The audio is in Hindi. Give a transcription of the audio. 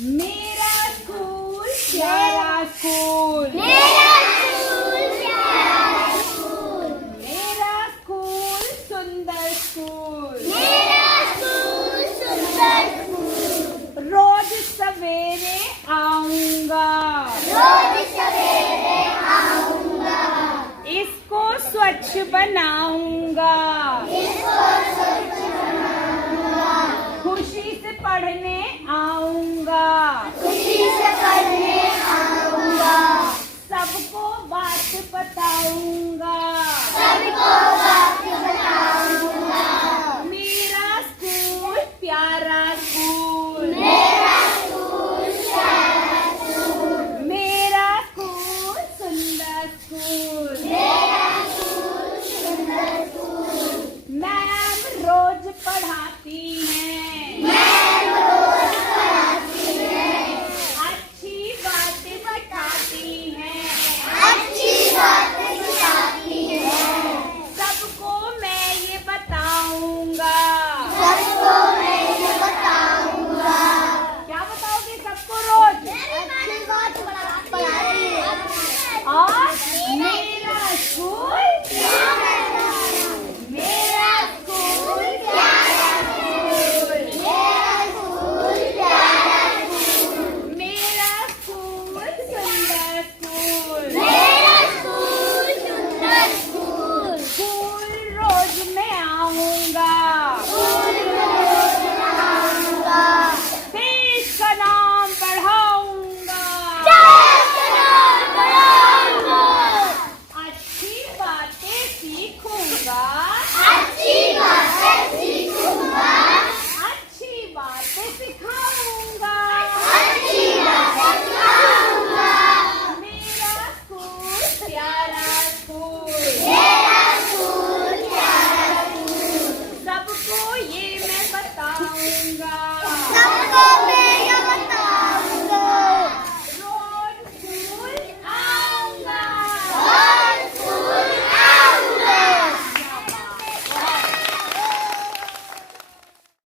मेरा स्कूल प्यारा स्कूल, मेरा स्कूल प्यारा स्कूल, मेरा स्कूल सुंदर स्कूल, मेरा स्कूल सुंदर स्कूल। रोज सवेरे आऊंगा, रोज सवेरे आऊंगा, इसको स्वच्छ बनाऊंगा,